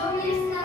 Show me